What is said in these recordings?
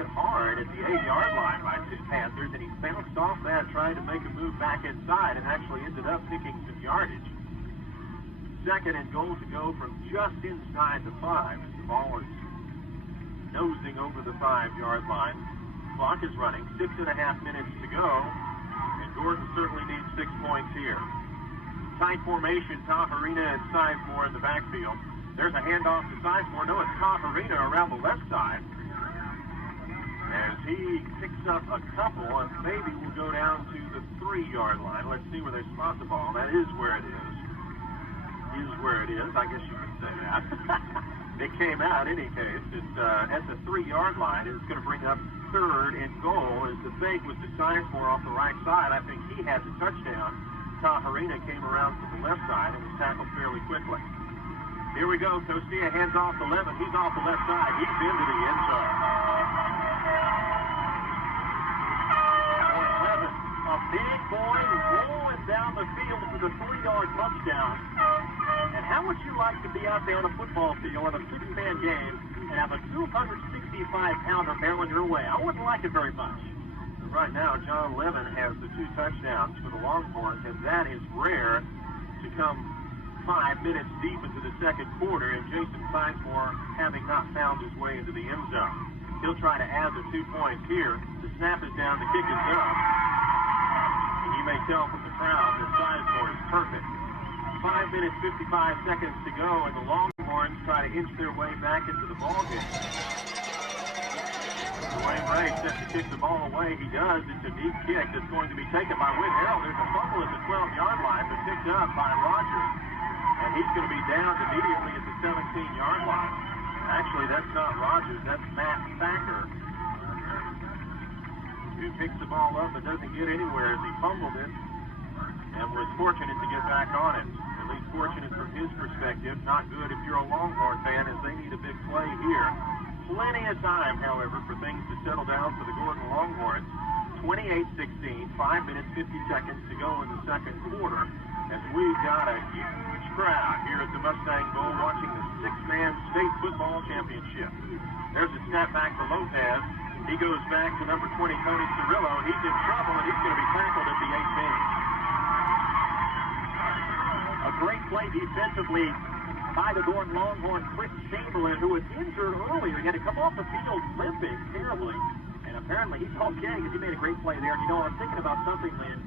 hit hard at the 8-yard line by 2 Panthers, and he bounced off that, trying to make a move back inside, and actually ended up picking some yardage. 2nd and goal to go from just inside the 5 as the ball is nosing over the 5-yard line. Clock is running, 6.5 minutes to go, and Gordon certainly needs 6 points here. Tight formation, Tahirina and Sizemore in the backfield. There's a handoff to Sizemore. No, it's Tahirina around the left side, as he picks up a couple and maybe will go down to the 3-yard line. Let's see where they spot the ball. That is where it is. I guess you could say that. It came out in any case. It's at the 3-yard line. It's going to bring up 3rd and goal as the fake was to Sizemore off the right side. I think he had the touchdown. Tahirina came around to the left side and was tackled fairly quickly. Here we go. Tostia hands off to Levin. He's off the left side. He's into the end zone. Levin, a big boy rolling down the field for the 3-yard touchdown. And how would you like to be out there on a football field in a 6-man game and have a 265-pounder barreling your way? I wouldn't like it very much. But right now, John Levin has the 2 touchdowns for the Longhorns, and that is rare to come 5 minutes deep into the 2nd quarter, and Jason Sizemore having not found his way into the end zone. He'll try to add the 2 points here. The snap is down, the kick is up, and you may tell from the crowd that Sizemore is perfect. 5 minutes, 55 seconds to go, and the Longhorns try to inch their way back into the ballgame. Dwayne Ray set to kick the ball away. He does. It's a deep kick that's going to be taken by Whit Harrell. There's a fumble at the 12-yard line, but picked up by Rogers. And he's going to be down immediately at the 17-yard line. Actually, that's not Rogers. That's Matt Thacker, who picks the ball up but doesn't get anywhere as he fumbled it and was fortunate to get back on it. At least fortunate from his perspective. Not good if you're a Longhorn fan, as they need a big play here. Plenty of time, however, for things to settle down for the Gordon Longhorns. 28-16, 5 minutes, 50 seconds to go in the 2nd quarter, as we've got a huge crowd here at the Mustang Bowl watching the 6-man state football championship. There's a snap back to Lopez. He goes back to number 20, Tony Cirillo. He's in trouble, and he's going to be tackled at the 18. A great play defensively by the Gordon Longhorn, Chris Chamberlain, who was injured earlier. He had to come off the field limping terribly. And apparently he's okay because he made a great play there. And you know, I'm thinking about something, Lynn.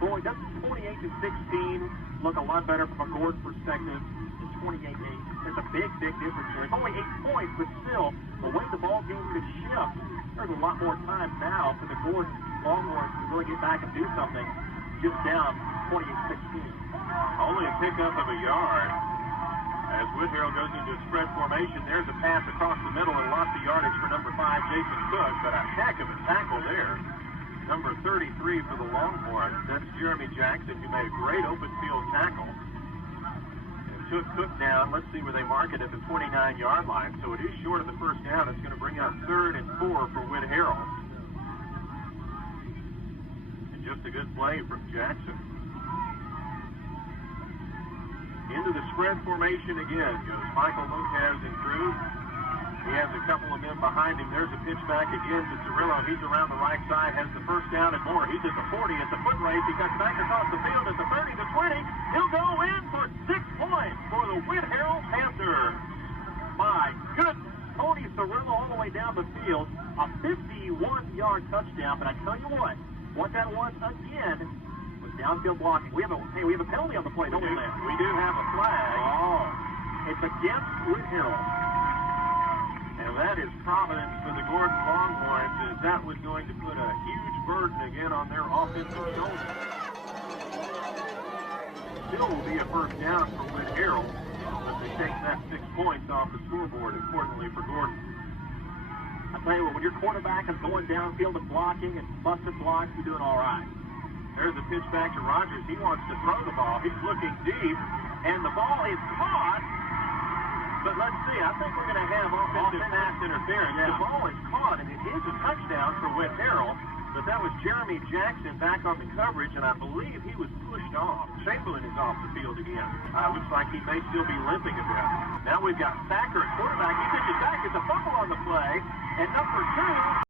Boy, doesn't 28-16 look a lot better from a Gordon perspective than 28-8? There's a big, big difference here. It's only 8 points, but still, the way the ball game could shift, there's a lot more time now for the Gordon Longhorns to really get back and do something. Just down 28-16. Only a pickup of a yard. As Whit Harrell goes into a spread formation, there's a pass across the middle and lots of yardage for number 5, Jason Cook, but a heck of a tackle there. Number 33 for the Longhorns, that's Jeremy Jackson, who made a great open field tackle. And took Cook down. Let's see where they mark it at the 29-yard line. So it is short of the first down. It's going to bring up 3rd and 4 for Whit Harrell. And just a good play from Jackson. Into the spread formation again goes Michael Lopez and crew. He has a couple of men behind him. There's a pitch back again to Cirillo. He's around the right side, has the first down and more. He's at the 40, at the foot race. He cuts back across the field at the 30, the 20. He'll go in for 6 points for the Whit Harrell Panthers. My goodness. Tony Cirillo all the way down the field. A 51-yard touchdown. But I tell you what that was again, downfield blocking. We have a penalty on the play, don't we, Lance? We do have a flag. Oh. It's against Whit Harrell. And that is providence for the Gordon Longhorns, as that was going to put a huge burden again on their offensive shoulders. Still will be a first down for Whit Harrell, but they take that 6 points off the scoreboard, importantly for Gordon. I tell you what, when your quarterback is going downfield and blocking and busting blocks, you're doing all right. There's a pitch back to Rogers. He wants to throw the ball. He's looking deep, and the ball is caught. But let's see. I think we're going to have offensive pass interference. Yeah. The ball is caught, and it is a touchdown for Whit Harrell. But that was Jeremy Jackson back on the coverage, and I believe he was pushed off. Chamberlain is off the field again. Looks like he may still be limping a bit. Now we've got Thacker at quarterback. He pitches back. It's a fumble on the play. And number 2